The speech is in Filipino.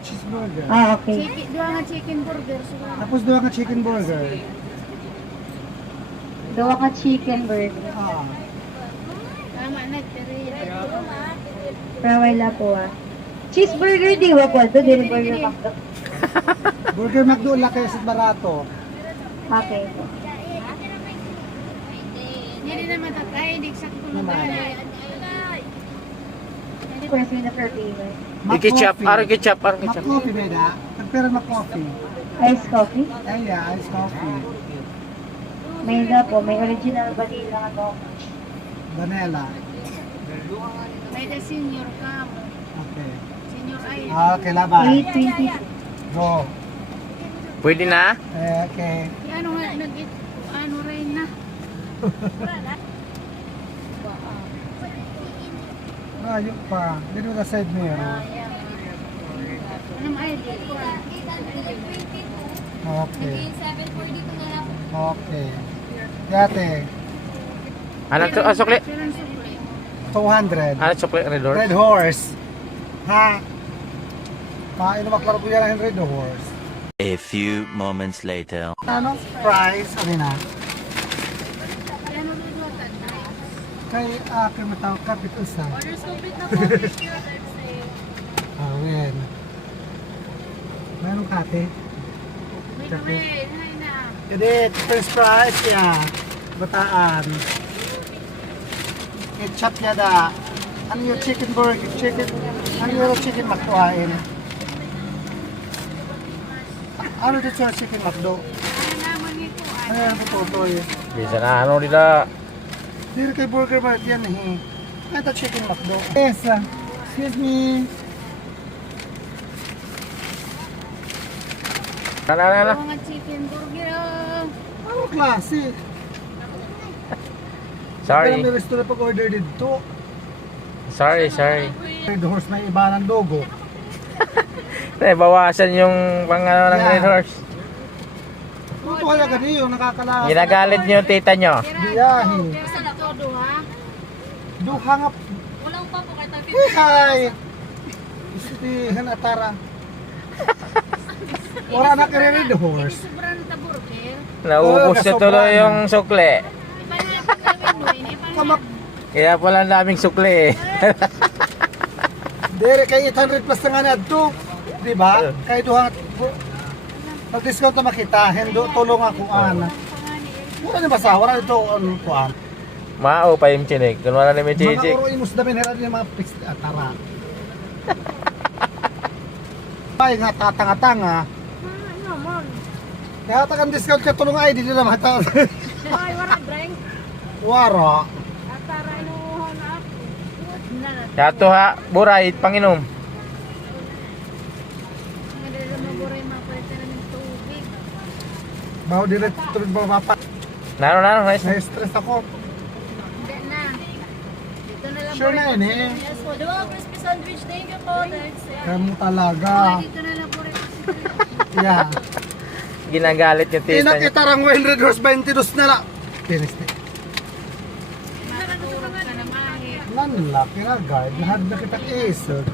Cheeseburger. Ah, okay. Dua nga chicken burger. Tapos doon ka chicken burger. Dawa ka chicken burger. Ah. Tama na, Teresa. Pero wala po ah. Cheeseburger di ba po? Ito, din burger McDo. Burger McDo laki sa barato. Okay po. Hindi na matatay, hindi sakto na Naman. First na per flavor. Ketchup, ara ketchup, ara ketchup. Mag-coffee, Beda. Nagpera mag-coffee. Iced coffee. Ay, yeah, iced coffee. May na po. May original vanilla ano. Vanilla. May the senior ka mo. Okay. Senior ay. Okay, laban. 8.20. Go. Pwede na? Okay. Ano nga, ano rin na. Ayun pa. Dito ka side mirror. Anong ID? Okay. Okay. Dati, Ano to? Ah, sukli? 200. Ano sukli? Red Horse? Red Horse. Ha? Inumaklaro ko yan ang Red Horse. A few moments later. Ano? Price? Ano na? Kay akin matawag kapit usa. Order complete na po. Awen. Meron kate? Wait, hay na. Edit, first price ya. Bataan. Ketchup ya da. Ano yung chicken burger? Ano yung chicken maktuhain? Ano dito sa chicken makdo? Ano naman ito? Ano yung tututoy? Bisa na ano nila. Dito kay burger ba yan eh. Ito chicken makdo. Yes, excuse me. Ano. Mga chicken burger. Ano klase? Sorry. May restaurant pag-order dito. Sorry. Red Horse may iba ng logo. Bawasan yung pang ano ng Yeah. Red Horse. Ito kaya gani yung nakakalakas. Ginagalit niyo yung tita niyo. Biyahe. Sa todo ha? Duha nga. Walang pa po kay Hi! Istihan atara. Wala na kay Red Horse. Sobrang ta burger. Naubos na tuloy yung sukli. Iba na yung pagkawin mo. Hindi pa Kamak. Kaya pala daming sukli eh. Dere kay 800 plus na nga na ito. Diba? Kay duha nga. Pag-discount na makita. Hendo tulong ako ana. Wala na basa. Wala ito on kuan. Mao pa yung chinik. Kung wala na may Mga chichik. uro imus na binera din mga fixed atara. Ay nga tatanga-tanga. Kaya tagang discount ka tulong ID nila mata. Ay, wala drink. Wara. Atara mo na ako. Yato ha, buray, panginom. Madali na maburay mapalitan ng tubig. Baho direct tulad ba mapa. Nano, nice. Na-stress ako. Hindi na. Dito na lang. Sure na yun eh. Yes po. Diba, crispy sandwich. Thank you po. Kamu talaga. Dito na lang po rin. Yeah. Ginagalit yung tita niyo. Inakitarang 100 horse 22 na lang. Tinis na. Nakatulog ka na mahit. Nanla, kinagay. Lahat na kita isog.